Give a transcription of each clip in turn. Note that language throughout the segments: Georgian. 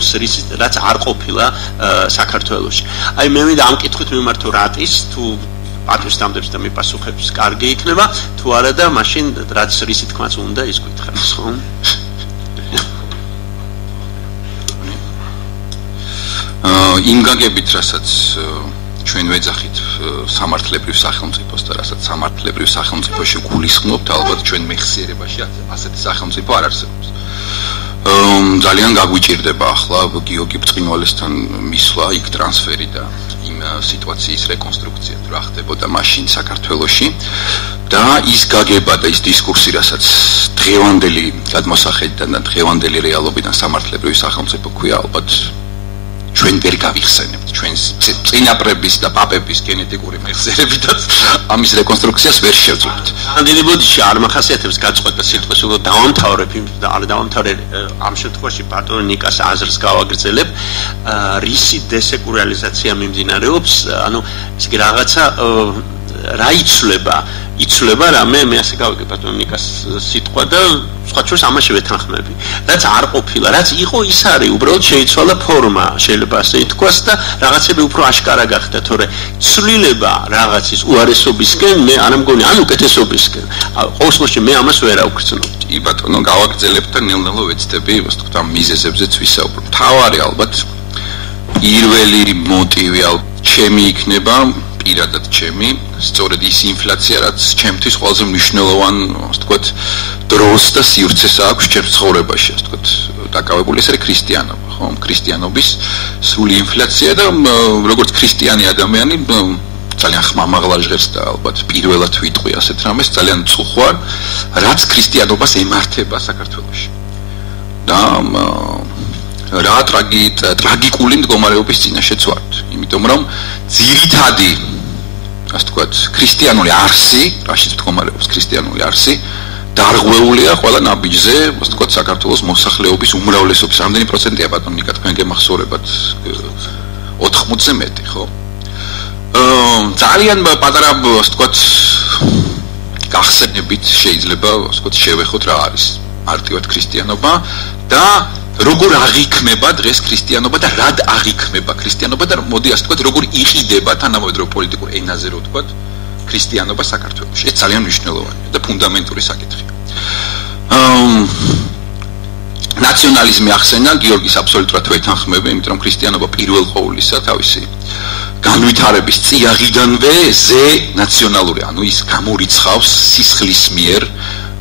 მდებარეობს რაც არ ყოფილა საქართველოში. აი მე მინდა ამ კითხვით მიმართო რატის თუ პატრის დამდებს და მიპასუხებს კარგი იქნება თუ არა და მაშინ რაც რისი თქმაც უნდა ის გითხარს ხო? იმ გაგებით რასაც ჩვენ ვეძახით სამართლებრივ სახელმწიფოს და რასაც სამართლებრივ სახელმწიფოში გულისხმობთ ალბათ ჩვენ მეხსიერებაში ასეთი სახელმწიფო არ არსებობს. ძალიან გაგვიჭირდება ახლა გიორგი ბრწყინვალესთან მისვლა, იქ ტრანსფერი და იმ სიტუაციის რეკონსტრუქცია თუ რა ხდებოდა მაშინ საქართველოში და ის გაგება და ის დისკურსი, რასაც დღევანდელი გადმოსახედიდან და დღევანდელი რეალობიდან სამართლებრივი სახელმწიფო ქვია, ალბათ ჩვენ ვერ გავიხსენებთ ჩვენს წინაპრების და პაპების გენეტიკური მეხსიერებითაც ამის რეკონსტრუქციას ვერ შევძლებთ. ამდენი ბოდიში არ მახასიათებს გაწყვეტა სიტყვას, რომ დავამთავრებ და არ დავამთავრებ ამ შემთხვევაში ბატონ ნიკას აზრს გავაგრძელებ, რისი დესეკურალიზაცია მიმდინარეობს, ანუ ის რაღაცა რა იცვლება რამე მე ასე გავიგე ბატონ ნიკას სიტყვა და სხვა შორის ამაში ვეთანხმები. რაც არ ყოფილა, რაც იყო ის არის, უბრალოდ შეიცვალა ფორმა, შეიძლება ასე ითქვას და რაღაცები უფრო აშკარა გახდა, თორე ცვლილება რაღაცის უარესობისკენ მე არ მგონი, ან უკეთესობისკენ. ყოველ შემთხვევაში მე ამას ვერ ავგრძნობ. კი ბატონო, გავაგრძელებთ და ნელ-ნელა ვეცდები, ასე ვთქვათ, ამ მიზეზებზეც ვისაუბროთ. თავარი ალბათ პირველი მოტივი ჩემი იქნება პირადად ჩემი, სწორედ ის ინფლაცია, რაც ჩემთვის ყველაზე მნიშვნელოვან, ასე ვთქვათ, დროს და სივრცეს აქვს ჩემს ცხოვრებაში, ასე ვთქვათ, დაკავებული ეს არის ქრისტიანობა, ხო? ქრისტიანობის სრული ინფლაცია და როგორც ქრისტიანი ადამიანი ძალიან ხმამაღლა ჟღერს და ალბათ პირველად ვიტყვი ასეთ რამეს, ძალიან წუხვარ, რაც ქრისტიანობას ემართება საქართველოში. და რა ტრაგიკული მდგომარეობის წინაშეც ვართ, იმიტომ რომ ძირითადი ასე ვთქვათ, ქრისტიანული არსი, რაშიც მდგომარეობს ქრისტიანული არსი, დარღვეულია ყველა ნაბიჯზე, ასე ვთქვათ, საქართველოს მოსახლეობის უმრავლესობის. რამდენი პროცენტია ბატონ ნიკა თქვენ გემახსოვრებათ 80-ზე მეტი, ხო? ძალიან პატარა, ასე ვთქვათ, გახსენებით შეიძლება, ასე ვთქვათ, შევეხოთ რა არის მარტივად ქრისტიანობა და როგორ აღიქმება დღეს ქრისტიანობა და რად აღიქმება ქრისტიანობა და მოდი ასე ვთქვათ, როგორ იყიდება თანამედროვე პოლიტიკურ ენაზე რო ვთქვათ, ქრისტიანობა საქართველოში. ეს ძალიან მნიშვნელოვანია და ფუნდამენტური საკითხია. ნაციონალიზმი ახსენა, გიორგის აბსოლუტურად ვეთანხმები, იმიტომ რომ ქრისტიანობა პირველ ყოვლისა თავისი განვითარების წიაღიდანვე ზე ნაციონალური, ანუ ის გამორიცხავს სისხლის მიერ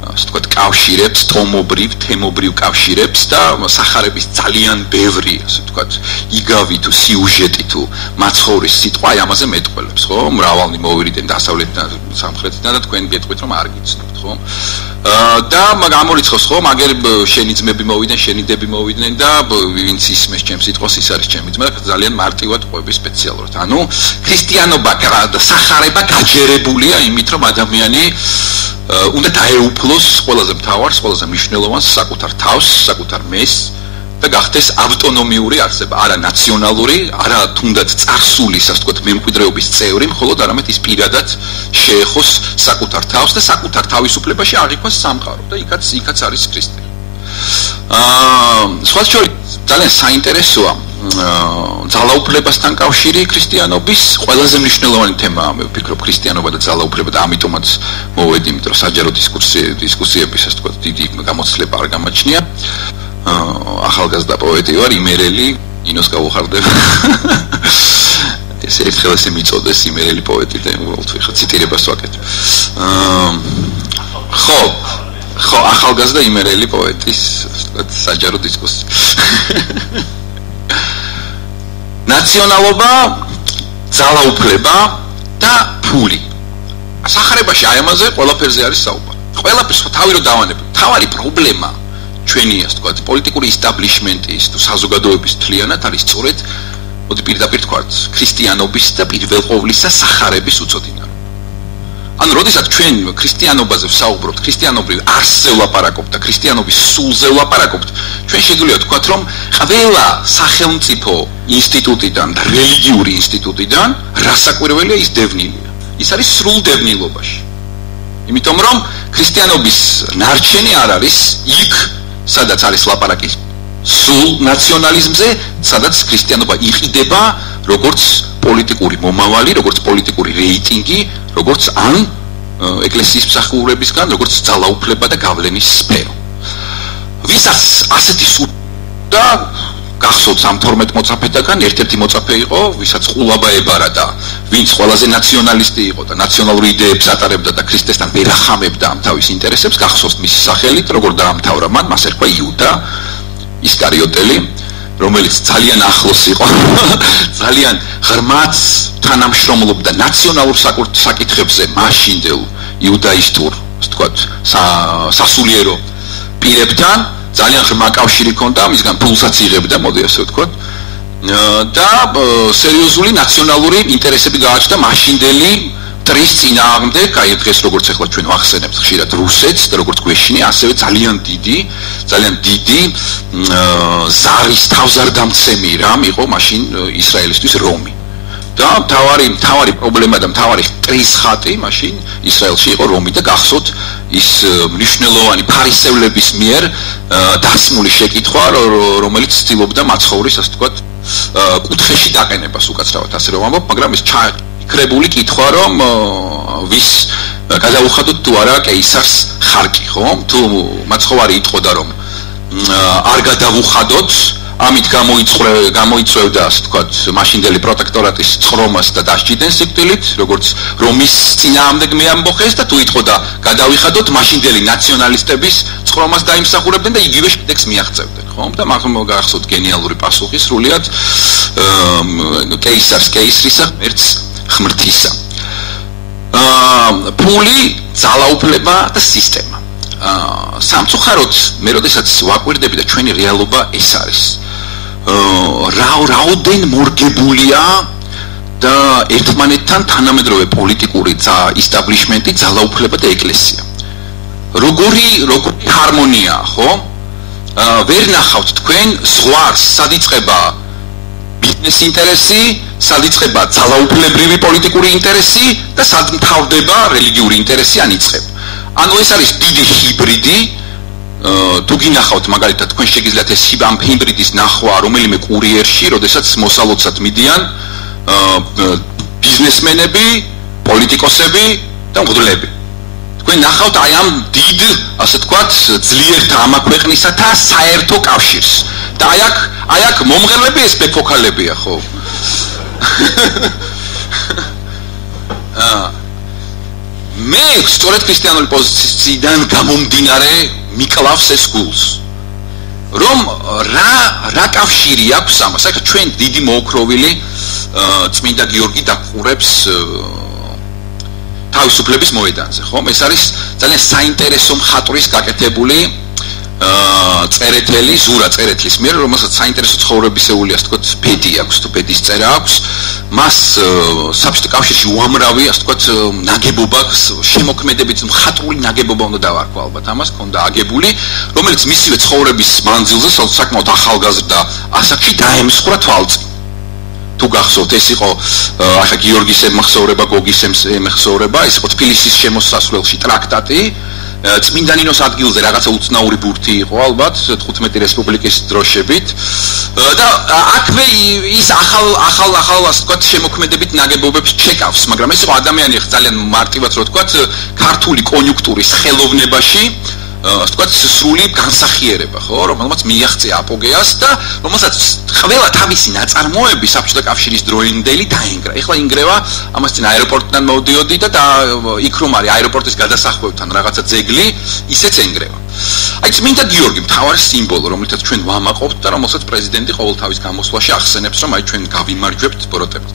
ასე ვთქვათ, კავშირებს, თომობრივ, თემობრივ კავშირებს და სახარების ძალიან ბევრი, ასე ვთქვათ, იგავი თუ სიუჟეტი თუ მაცხოვრის სიტყვა აი ამაზე მეტყველებს, ხო? მრავალი მოვირიდენ დასავლეთიდან, სამხრეთიდან და თქვენ გეტყვით რომ არ გიცნობთ, ხო? და გამორიცხავს, ხო? მაგერ შენი ძმები მოვიდნენ, შენი დები მოვიდნენ და ვინც ისმეს ჩემს სიტყვას, ის არის ჩემი ძმა და ძალიან მარტივად ყვები სპეციალურად. ანუ ქრისტიანობა და სახარება გაჯერებულია იმით, რომ ადამიანი უნდა დაეუფლოს ყველაზე მთავარს, ყველაზე მნიშვნელოვანს საკუთარ თავს, საკუთარ მეს და გახდეს ავტონომიური არსება, არა ნაციონალური, არა თუნდაც წარსული, ასე ვთქვათ, მემკვიდრეობის წევრი, მხოლოდ არამედ ის პირადად შეეხოს საკუთარ თავს და საკუთარ თავისუფლებაში აღიქვას სამყარო და იქაც არის ქრისტიანი. სხვა შორის ძალიან საინტერესოა ძალაუფლებასთან კავშირი ქრისტიანობის ყველაზე მნიშვნელოვანი თემაა, მე ვფიქრობ, ქრისტიანობა და ძალაუფლება და ამიტომაც მოვედი, იმიტომ რომ საჯარო დისკუსიების, ასე ვთქვათ, დიდი გამოცდილება არ გამაჩნია. ახალგაზრდა პოეტი ვარ, იმერელი, ინოს გავუხარდებ. ეს ერთხელ ესე მიწოდეს იმერელი პოეტი და უბრალოდ ვიხო ციტირებას ვაკეთებ. ხო, ახალგაზრდა იმერელი პოეტის, ასე ვთქვათ, საჯარო დისკუსია. ნაციონალობა, ძალაუფლება და ფული. სახარებაში აი ამაზე ყველაფერზე არის საუბარი. ყველაფერს თავი რო დავანებთ. თავარი პრობლემა ჩვენი, ასე ვთქვათ, პოლიტიკური ისტაბლიშმენტის თუ საზოგადოების თლიანად არის სწორედ, მოდი პირდაპირ თქვათ, ქრისტიანობის და პირველ ყოვლისა სახარების უწოდინა. ანუ როდესაც ჩვენ ქრისტიანობაზე ვსაუბრობთ, ქრისტიანობრივ არსზე ვლაპარაკობთ და ქრისტიანობის სულზე ვლაპარაკობთ, ჩვენ შეგვიძლია ვთქვათ, რომ ყველა სახელმწიფო ინსტიტუტიდან და რელიგიური ინსტიტუტიდან რასაკვირველია ის დევნილია. ის არის სრულ დევნილობაში. იმიტომ რომ ქრისტიანობის ნარჩენი არ არის იქ, სადაც არის ლაპარაკი სულ ნაციონალიზმზე, სადაც ქრისტიანობა იყიდება როგორც პოლიტიკური მომავალი, როგორც პოლიტიკური რეიტინგი, როგორც ან ეკლესიის მსახურებისგან, როგორც ძალაუფლება და გავლენის სფერო. ვისაც ასეთი და გახსოვთ ამ 12 მოწაფედაგან ერთ-ერთი მოწაფე იყო, ვისაც ყულაბა ებარა და ვინც ყველაზე ნაციონალისტი იყო და ნაციონალურ იდეებს ატარებდა და ქრისტესთან ვერ ახამებდა ამ თავის ინტერესებს, გახსოვთ მისი სახელით, როგორ დაამთავრა მან, მას ერქვა იუდა ისკარიოტელი, რომელიც ძალიან ახლოს იყო, ძალიან ღრმად თანამშრომლობდა ნაციონალურ საკითხებზე მაშინდელ იუდაისტურ, ასე ვთქვათ, სასულიერო პირებთან, ძალიან ღრმა კავშირი ჰქონდა, მისგან ფულსაც იღებდა, მოდი ასე ვთქვათ. და სერიოზული ნაციონალური ინტერესები გააჩნდა მაშინდელი მტრის წინააღმდეგ, აი დღეს როგორც ახლა ჩვენ ვახსენებთ ხშირად რუსეთს და როგორც გვეშინი, ასევე ძალიან დიდი ზარის თავზარდამცემი რამ იყო მაშინ ისრაელისთვის რომი. და მთავარი პრობლემა და მთავარი მტრის ხატი მაშინ ისრაელში იყო რომი და გახსოვთ ის მნიშვნელოვანი ფარისევლების მიერ დასმული შეკითხვა, რომელიც ცდილობდა მაცხოვრის, ასე ვთქვათ, კუთხეში დაყენებას უკაცრავად, ასე რომ ამბობ, მაგრამ ეს ჩაიქრებული კითხვა, რომ ვის გადაუხადოთ თუ არა კეისარს ხარკი, ხო? თუ მაცხოვარი იტყოდა, რომ არ გადავუხადოთ, ამით გამოიწვევდა, ასე ვთქვათ, მაშინდელი პროტექტორატის წრომას და დასჯიდნენ სიკვდილით, როგორც რომის წინააღმდეგ მეამბოხეს და თუ იტყოდა გადავიხადოთ, მაშინდელი ნაციონალისტების წრომას დაიმსახურებდნენ და იგივე შედეგს მიაღწევდნენ, ხო? და მაგრამ გახსოვთ გენიალური პასუხი სრულიად კეისარს კეისრისა, ღმერთს ღმრთისა. ფული, ძალაუფლება და სისტემა. სამწუხაროდ მე როდესაც ვაკვირდები და ჩვენი რეალობა ეს არის. რაოდენ მორგებულია და ერთმანეთთან თანამედროვე პოლიტიკური ისტაბლიშმენტი, ძალაუფლება და ეკლესია. როგორი ჰარმონიაა, ხო? ვერ ნახავთ თქვენ ზღვარს, სად იწყება ბიზნეს ინტერესი, სად იწყება ძალაუფლებრივი პოლიტიკური ინტერესი და სად მთავრდება რელიგიური ინტერესი ან იწყება. ანუ ეს არის დიდი ჰიბრიდი, თუ გინახავთ მაგალითად თქვენ შეგიძლიათ ეს ამ ჰიბრიდის ნახვა რომელიმე კურიერში, როდესაც მოსალოცად მიდიან ბიზნესმენები, პოლიტიკოსები და მღვდლები. თქვენ ნახავთ აი ამ დიდ, ასე ვთქვათ, ძლიერ დამაქვეყნისათა საერთო კავშირს. და აი აქ მომღერლები ეს ბექოქალებია, ხო? მე სწორედ ქრისტიანული პოზიციიდან გამომდინარე მიკლავს ეს გულს. რომ რა კავშირი აქვს ამას? აი ჩვენ დიდი მოოქროვილი წმინდა გიორგი დაყურებს თავისუფლების მოედანზე, ხომ? ეს არის ძალიან საინტერესო მხატვრის გაკეთებული წერეთელი, ზურა წერეთლის მიერ, რომელსაც საინტერესო ცხოვრებისეული, ასე ვთქვათ, ბედი აქვს, თუ ბედის წერა აქვს. მას საბჭოთა კავშირში უამრავი, ასე ვთქვათ, ნაგებობა, შემოქმედებით მხატვრული ნაგებობა უნდა დავარქვა ალბათ, ამას ჰქონდა აგებული, რომელიც მისივე ცხოვრების მანძილზე საკმაოდ ახალგაზრდა ასაკში დაემსხვრა თვალწინ. თუ გახსოვთ, ეს იყო ახლა გიორგის ემახსოვრება, გოგის ემახსოვრება, ეს იყო თბილისის შემოსასვლელში ტრაქტატი. წმინდანინოს ადგილზე რაღაცა უცნაური ბურთი იყო ალბათ 15 რესპუბლიკის დროშებით და აქვე ის ახალ ასე ვთქვათ შემოქმედებით ნაგებობებს ჩეკავს, მაგრამ ეს იყო ადამიანი ძალიან მარტივად რო ვთქვათ ქართული კონიუნქტურის ხელოვნებაში ასე ვთქვათ სრული განსახიერება, ხო, რომელმაც მიაღწია აპოგეას და რომელსაც ყველა თავისი ნაწარმოები საბჭოთა კავშირის დროინდელი დაენგრა. ეხლა ინგრევა, ამას წინ აეროპორტიდან მოვდიოდი და იქ რომ არის აეროპორტის გადასახვევთან რაღაცა ძეგლი, ისეც ენგრევა. აი წმინდა გიორგი მთავარი სიმბოლო, რომელთაც ჩვენ ვამაყობთ და რომელსაც პრეზიდენტი ყოველთავის გამოსვლაში ახსენებს, რომ აი ჩვენ გავიმარჯვებთ ბროტებს.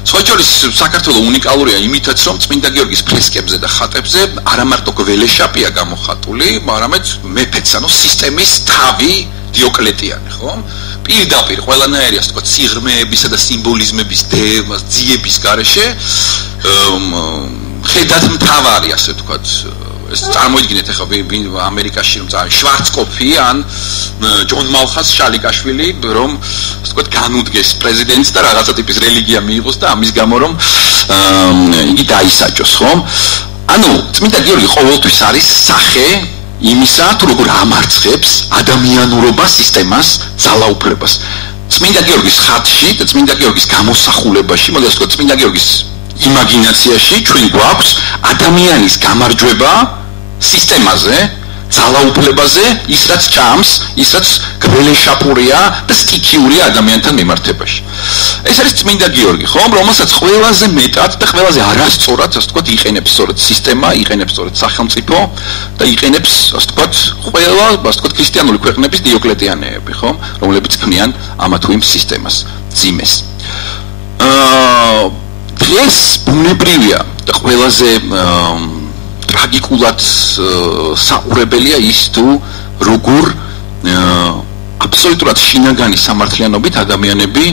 სხვაჯორის საქართველოს უნიკალურია იმითაც, რომ წმინდა გიორგის ფრესკებზე და ხატებზე არა მარტო გველეშაპია გამოხატული, არამედ მეფეც, ანუ სისტემის თავი დიოკლეტიანი, ხო? პირდაპირ ყველანაირი, ასე ვთქვათ, სიღრმეებისა და სიმბოლიზმების ძიების გარეშე ხედათ მთავარი, ასე ვთქვათ, ეს წარმოიდგინეთ ახლა ამერიკაში რომ წავი შვარცკოპფი ან ჯონ მალხას შალიკაშვილი რომ ასე ვთქვათ განუდგეს პრეზიდენტს და რაღაცა ტიპის რელიგია მიიღოს და ამის გამო რომ იგი დაისაჯოს, ხო? ანუ წმინდა გიორგი ყოველთვის არის სახე იმისა, თუ როგორ ამარცხებს ადამიანურობას, სისტემას, ძალაუფლებას. წმინდა გიორგის ხატში და წმინდა გიორგის გამოსახულებაში, მოდი ასე ვთქვათ, წმინდა გიორგის იმაგინაციაში ჩვენ გვაქვს ადამიანის გამარჯვება სისტემაზე, ძალაუფლებაზე, ის რაც ჭამს, ის რაც გველეშაპურია და სტიქიურია ადამიანთან მიმართებაში. ეს არის წმინდა გიორგი, ხომ, რომელსაც ყველაზე მეტად და ყველაზე არასწორად, ასე ვთქვათ, იყენებს სწორედ სისტემა, იყენებს სწორედ სახელმწიფო და იყენებს, ასე ვთქვათ, ყველა, ასე ვთქვათ, ქრისტიანული ქვეყნების დიოკლეტიანეები, ხომ, რომლებიც ქმნიან ამა თუ იმ სისტემას, ძიმეს. დღეს ბუნებრივია და ყველაზე ტრაგიკულად საყურებელია ის თუ როგორ აბსოლუტურად შინაგანი სამართლიანობით ადამიანები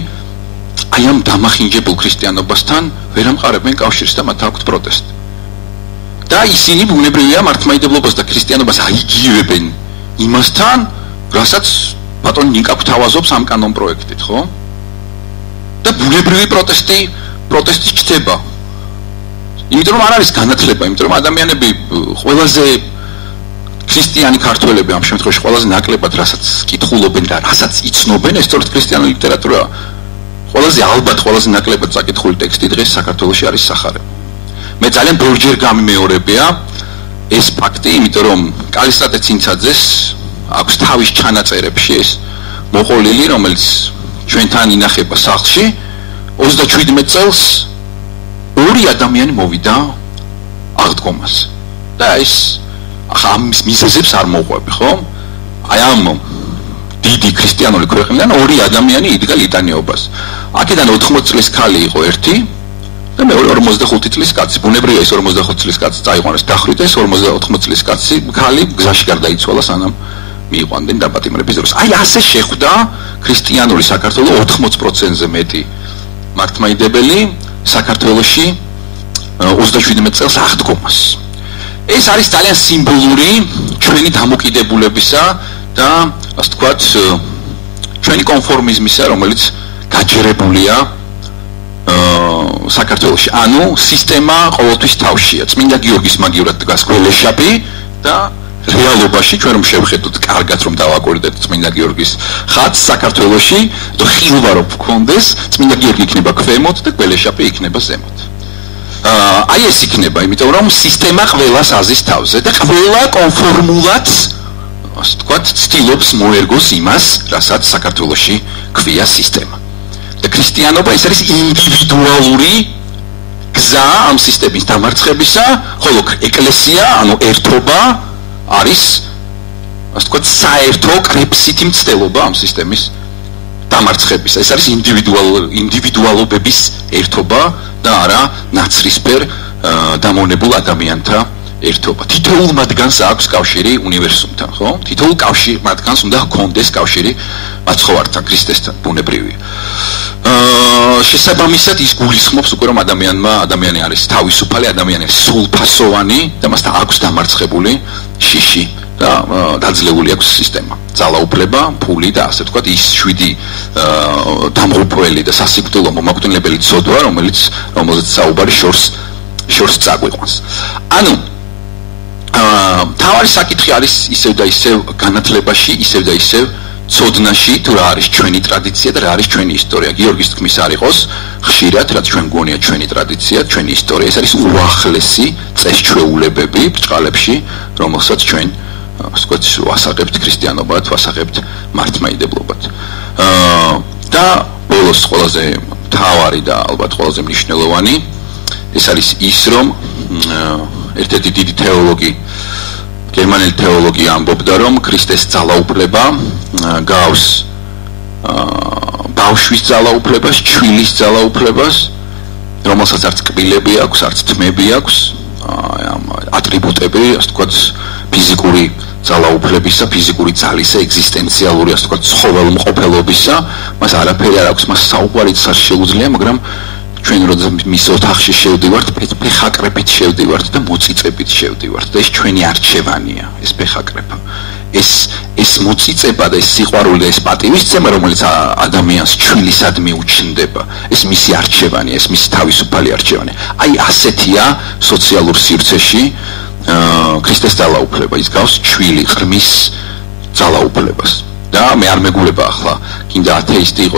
აი ამ დამახინჯებულ ქრისტიანობასთან ვერ ამყარებენ კავშირს და მათ აქვთ პროტესტი. და ისინი ბუნებრივია მართლმადიდებლობას და ქრისტიანობას აიგივებენ იმასთან, რასაც ბატონი ნიკა გვთავაზობს ამ კანონ პროექტით, ხო? და ბუნებრივი პროტესტი ჩდება. იმიტომ რომ არ არის განათლება, იმიტომ რომ ადამიანები ყველაზე ქრისტიანი ქართველები ამ შემთხვევაში ყველაზე ნაკლებად რასაც კითხულობენ და რასაც იცნობენ, ეს სწორედ ქრისტიანული ლიტერატურაა. ყველაზე ალბათ ყველაზე ნაკლებად საკითხული ტექსტი დღეს საქართველოში არის სახარება. მე ძალიან ბევრჯერ გამიმეორებია ეს ფაქტი, იმიტომ რომ კალისტრატე ცინცაძეს აქვს თავის ჩანაწერებში ეს მოყოლილი, რომელიც ჩვენთან ინახება სახლში 37 წელს ორი ადამიანი მოვიდა აღდგომას. და ეს ახლა ამის მიზეზებს არ მოყვები, ხო? აი ამ დიდი ქრისტიანული ქვეყნიდან ორი ადამიანი იდგა ლიტანიობას. აქედან 80 წლის ქალი იყო ერთი და მეორე 45 წლის კაცი. ბუნებრივია ეს 45 წლის კაცი წაიყვანეს დახვრიტეს, 80 წლის კაცი ქალი გზაში გარდაიცვალა სანამ მიიყვანდნენ დაპატიმრების დროს. აი ასე შეხვდა ქრისტიანული საქართველო 80%-ზე მეტი მართლმადიდებელი საქართველოში 37 წელს აღდგომას. ეს არის ძალიან სიმბოლური ჩვენი დამოკიდებულებისა და ასე ვთქვათ ჩვენი კონფორმიზმისა, რომელიც გაჯერებულია საქართველოში. ანუ სისტემა ყოველთვის თავშია. წმინდა გიორგის მაგივრად დგას გველეშაპი და რეალობაში ჩვენ რომ შევხედოთ კარგად რომ დავაკვირდეთ წმინდა გიორგის ხატს საქართველოში და ხილვა რომ გქონდეს, წმინდა გიორგი იქნება ქვემოთ და გველეშაპი იქნება ზემოთ. აი ეს იქნება, იმიტომ რომ სისტემა ყველას აზის თავზე და ყველა კონფორმულად, ასე ვთქვათ, ცდილობს მოერგოს იმას, რასაც საქართველოში ქვია სისტემა. და ქრისტიანობა ეს არის ინდივიდუალური გზა ამ სისტემის დამარცხებისა, ხოლო ეკლესია, ანუ ერთობა არის, ასე ვთქვათ, საერთო კრებსითი მცდელობა ამ სისტემის დამარცხებისა. ეს არის ინდივიდუალობების ერთობა და არა ნაცრისფერ დამონებულ ადამიანთა ერთობა. თითოეულ მათგანს აქვს კავშირი უნივერსუმთან, ხო? თითოეულ მათგანს უნდა ჰქონდეს კავშირი მაცხოვართან, ქრისტესთან, ბუნებრივია. შესაბამისად ის გულისხმობს უკვე რომ ადამიანი არის თავისუფალი, ადამიანი არის სრულფასოვანი და მასთან აქვს დამარცხებული შიში და დაძლეული აქვს სისტემა. ძალაუფლება, ფული და ასე ვთქვათ, ის 7 დამღუპველი და სასიკვდილო მომაკვდინებელი ცოდვა, რომელზეც საუბარი შორს წაგვიყვანს. ანუ თავარი საკითხი არის ისევ და ისევ განათლებაში, ისევ და ისევ ცოდნაში, თუ რა არის ჩვენი ტრადიცია და რა არის ჩვენი ისტორია. გიორგის თქმის არ იყოს ხშირად, რაც ჩვენ გვგონია ჩვენი ტრადიცია, ჩვენი ისტორია, ეს არის უახლესი წესჩვეულებები ბრჭყალებში, რომელსაც ჩვენ ასე ვთქვათ, ვასაღებთ ქრისტიანობად, ვასაღებთ მართლმადიდებლობად. და ბოლოს ყველაზე მთავარი და ალბათ ყველაზე მნიშვნელოვანი ეს არის ის, რომ ერთ-ერთი დიდი თეოლოგი, გერმანელი თეოლოგი ამბობდა, რომ ქრისტეს ძალაუფლება გავს ბავშვის ძალაუფლებას, ჩვილის ძალაუფლებას, რომელსაც არც კბილები აქვს, არც თმები აქვს, ამ ატრიბუტები, ასე ვთქვათ, ფიზიკური ძალაუფლებისა, ფიზიკური ძალისა, ეგზისტენციალური, ასე ვთქვათ, ცხოველმყოფელობისა, მას არაფერი არ აქვს, მას საუბარიც არ შეუძლია, მაგრამ ჩვენ როდესაც მის ოთახში შევდივართ, ფეხაკრებით შევდივართ და მოწიწებით შევდივართ და ეს ჩვენი არჩევანია, ეს ფეხაკრება. ეს მოწიწება და ეს სიყვარული და ეს პატივისცემა, რომელიც ადამიანს ჩვილისადმი უჩნდება, ეს მისი არჩევანია, ეს მისი თავისუფალი არჩევანია. აი ასეთია სოციალურ სივრცეში ქრისტეს ძალაუფლება, ის გავს ჩვილი ყრმის ძალაუფლებას. და მე არ მეგულება ახლა, კიდე ათეისტი იყო